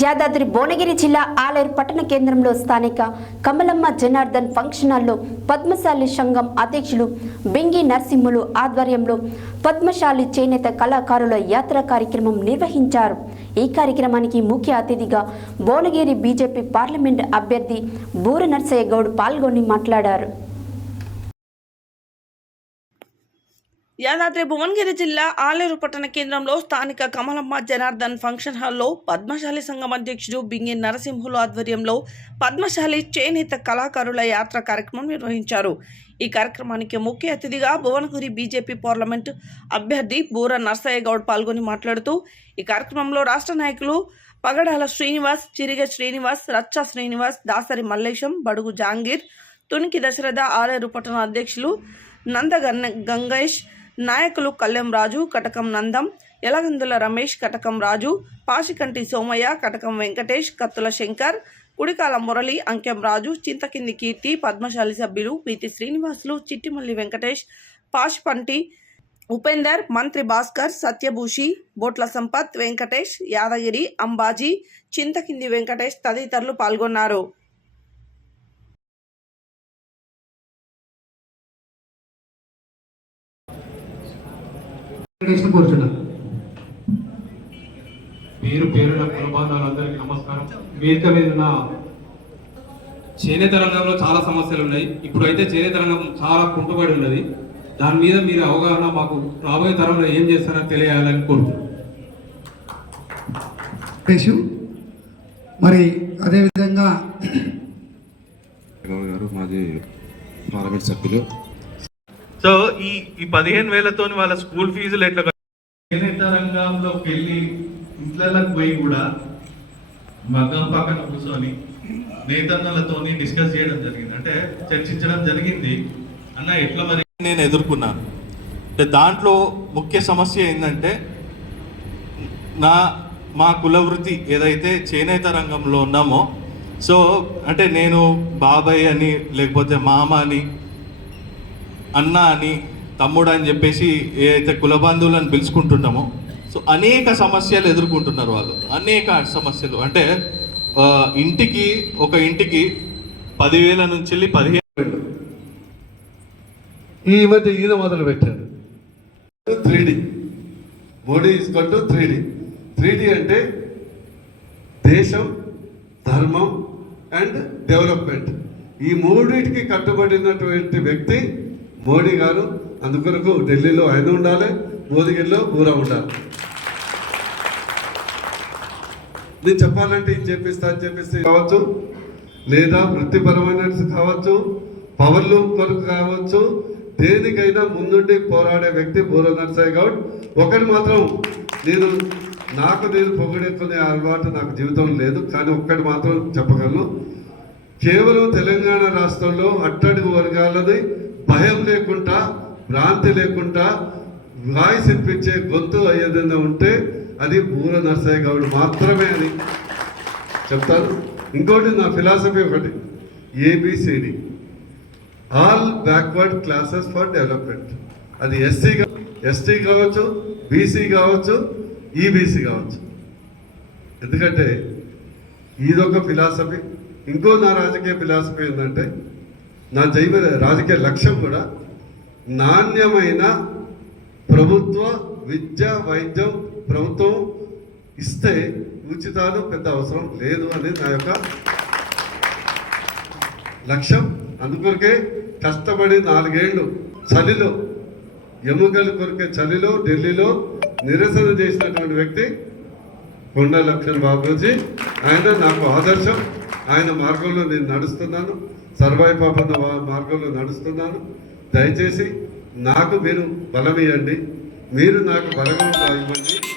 యాదాద్రి భువనగిరి జిల్లా ఆలేరు పట్టణ కేంద్రంలో స్థానిక కమలమ్మ జనార్దన్ ఫంక్షన్ హాల్లో పద్మశాలి సంఘం అధ్యక్షులు బెంగి నరసింహులు ఆధ్వర్యంలో పద్మశాలి చేనేత కళాకారుల యాత్ర కార్యక్రమం నిర్వహించారు. ఈ కార్యక్రమానికి ముఖ్య అతిథిగా భువనగిరి బీజేపీ పార్లమెంట్ అభ్యర్థి బూర నర్సయ్య గౌడ్ పాల్గొని మాట్లాడారు. యాదాద్రి భువనగిరి జిల్లా ఆలేరు పట్టణ కేంద్రంలో స్థానిక కమలమ్మ జనార్దన్ ఫంక్షన్ హాల్లో పద్మశాలి సంఘం అధ్యక్షుడు బింగి నరసింహులు ఆధ్వర్యంలో పద్మశాలి చేనేత కళాకారుల యాత్ర కార్యక్రమం నిర్వహించారు. ఈ కార్యక్రమానికి ముఖ్య అతిథిగా భువనగిరి బీజేపీ పార్లమెంట్ అభ్యర్థి బూర నర్సయ్య గౌడ్ పాల్గొని మాట్లాడుతూ ఈ కార్యక్రమంలో రాష్ట్ర నాయకులు పగడాల శ్రీనివాస్ చిరిగ శ్రీనివాస్ రచ్చ శ్రీనివాస్ దాసరి మల్లేశం బడుగు జాంగీర్ తునికి దశరథ ఆలేరు పట్టణ అధ్యక్షులు నందగన్న గంగేష్ నాయకులు కళ్యం రాజు కటకం నందం ఎలగందుల రమేష్ కటకం రాజు పాశికంటి సోమయ్య కటకం వెంకటేష్ కత్తుల శంకర్ కుడికాల మురళి అంకెం రాజు చింతకింది కీర్తి పద్మశాలి సభ్యులు పీతి శ్రీనివాసులు చిట్టిమల్లి వెంకటేష్ పాష్పంటి ఉపేందర్ మంత్రి భాస్కర్ సత్యభూషి బోట్ల సంపత్ వెంకటేష్ యాదగిరి అంబాజీ చింతకింది వెంకటేష్ తదితరులు పాల్గొన్నారు. కూర్చున్నా. పేరు పేరున కులబాంధాలందరికీ నమస్కారం. వేదిక మీద ఉన్న చేనేత రంగంలో చాలా సమస్యలు ఉన్నాయి ఇప్పుడైతే చేనేత రంగం చాలా కుంటుపడి ఉన్నది. దాని మీద మీరు అవగాహన మాకు రాబోయే తరంలో ఏం చేస్తారో తెలియాలని కోరుతున్నాను కేశు మరి అదేవిధంగా గారు మాది పార్లమెంట్ సభ్యులు. సో ఈ ఈ పదిహేను వేలతో వాళ్ళ స్కూల్ ఫీజులు ఎట్లా చేనేత రంగంలోకి వెళ్ళి ఇంట్లోకి పోయి కూడా మగ్గం పక్కన కూర్చొని నేతన్నలతోని డిస్కస్ చేయడం జరిగింది. అంటే చర్చించడం జరిగింది. అన్న ఎట్లా మరి? నేను ఎదుర్కొన్నాను. అంటే దాంట్లో ముఖ్య సమస్య ఏంటంటే నా మా కుల వృత్తి ఏదైతే చేనేత రంగంలో ఉన్నామో సో అంటే నేను బాబాయ్ అని లేకపోతే మామ అని అన్న అని తమ్ముడు అని చెప్పేసి ఏదైతే కుల బంధువులను పిలుచుకుంటున్నామో సో అనేక సమస్యలు ఎదుర్కొంటున్నారు వాళ్ళు. అనేక సమస్యలు. అంటే ఆ, ఇంటికి ఒక ఇంటికి పదివేల నుంచి వెళ్ళి పదిహేను ఈ మధ్య ఈయన మొదలు పెట్టాడు three D Modi equal to three D three D అంటే దేశం ధర్మం అండ్ డెవలప్మెంట్. ఈ మూడింటికి కట్టుబడినటువంటి వ్యక్తి మోడీ గారు అందుకొరకు ఢిల్లీలో ఆయన ఉండాలి మోదగిరిలో బూరా ఉండాలి. నేను చెప్పాలంటే ఇది చేపిస్తా అని చేపిస్తే కావచ్చు లేదా వృత్తిపరమైన కావచ్చు పవర్లు కొరకు కావచ్చు దేనికైనా ముందుండి పోరాడే వ్యక్తి బూర నరసాయి గౌడ్. ఒకటి మాత్రం నేను నాకు నేను పొగిడెక్కునే అలవాటు నాకు జీవితం లేదు కానీ ఒక్కటి మాత్రం చెప్పగలను. కేవలం తెలంగాణ రాష్ట్రంలో అట్టడుగు వర్గాలది భయం లేకుండా భ్రాంతి లేకుండా వాయిస్ ఇప్పించే గొంతు అయ్యేదన్నా ఉంటే అది బూర నర్సయ్య గౌడ్ మాత్రమే అని చెప్తాను ఇంకోటి నా ఫిలాసఫీ ఒకటి. ABCD all backward classes for development అది ఎస్సీ ఎస్టీ కావచ్చు బీసీ కావచ్చు ఈబీసీ కావచ్చు. ఎందుకంటే ఇదొక ఫిలాసఫీ. ఇంకో నా రాజకీయ ఫిలాసఫీ ఏంటంటే నా జైవ రాజకీయ లక్ష్యం కూడా నాణ్యమైన ప్రభుత్వ విద్య వైద్యం ప్రభుత్వం ఇస్తే ఉచితాలు పెద్ద అవసరం లేదు అనేది నా యొక్క లక్ష్యం. అందుకొరకే కష్టపడి నాలుగేళ్ళు చలిలో ఎముకలు కొరికే చలిలో ఢిల్లీలో నిరసన చేసినటువంటి వ్యక్తి కొండ లక్ష్మణ్ బాబూజీ ఆయన నాకు ఆదర్శం. ఆయన మార్గంలో నేను నడుస్తున్నాను. సర్వాయి పాపన్న మార్గంలో నడుస్తున్నాను. దయచేసి నాకు మీరు బలం ఇవ్వండి మీరు నాకు బలగం ఇవ్వండి.